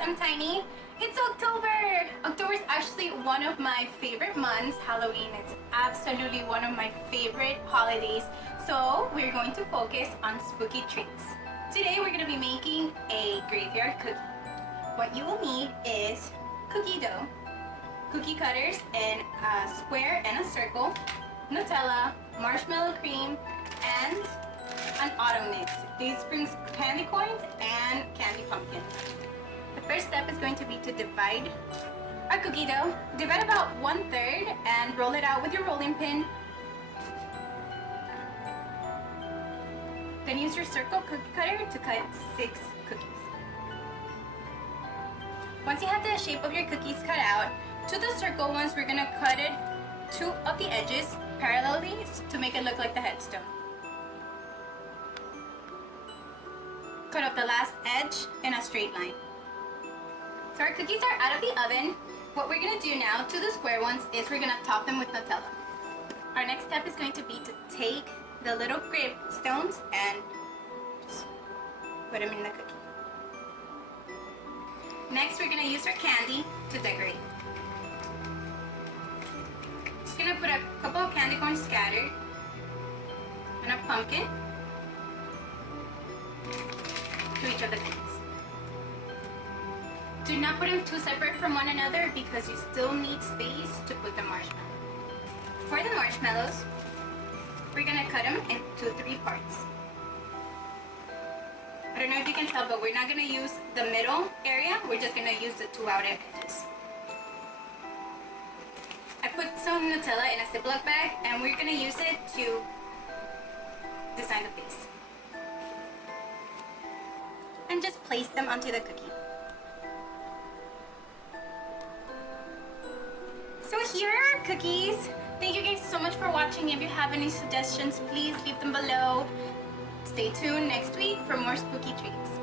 I'm Tiny. It's October! October is actually one of my favorite months. Halloween is absolutely one of my favorite holidays. So we're going to focus on spooky treats. Today we're going to be making a graveyard cookie. What you will need is cookie dough, cookie cutters in a square and a circle, Nutella, marshmallow cream, and an autumn mix. These brings candy corns and candy pumpkins. The first step is going to be to divide our cookie dough. Divide about 1/3 and roll it out with your rolling pin. Then use your circle cookie cutter to cut 6 cookies. Once you have the shape of your cookies cut out, to the circle ones we're going to cut it 2 of the edges parallelly to make it look like the headstone. Cut up the last edge in a straight line. So our cookies are out of the oven. What we're going to do now to the square ones is we're going to top them with Nutella. Our next step is going to be to take the little stones and just put them in the cookie. Next, we're going to use our candy to decorate. Just going to put a couple of candy corns scattered and a pumpkin to each of the cookies. Do not put them too separate from one another because you still need space to put the marshmallow. For the marshmallows, we're going to cut them into 3 parts. I don't know if you can tell, but we're not going to use the middle area. We're just going to use the 2 outer edges. I put some Nutella in a Ziploc bag and we're going to use it to design the base. And just place them onto the cookie. So here are our cookies. Thank you guys so much for watching. If you have any suggestions, please leave them below. Stay tuned next week for more spooky treats.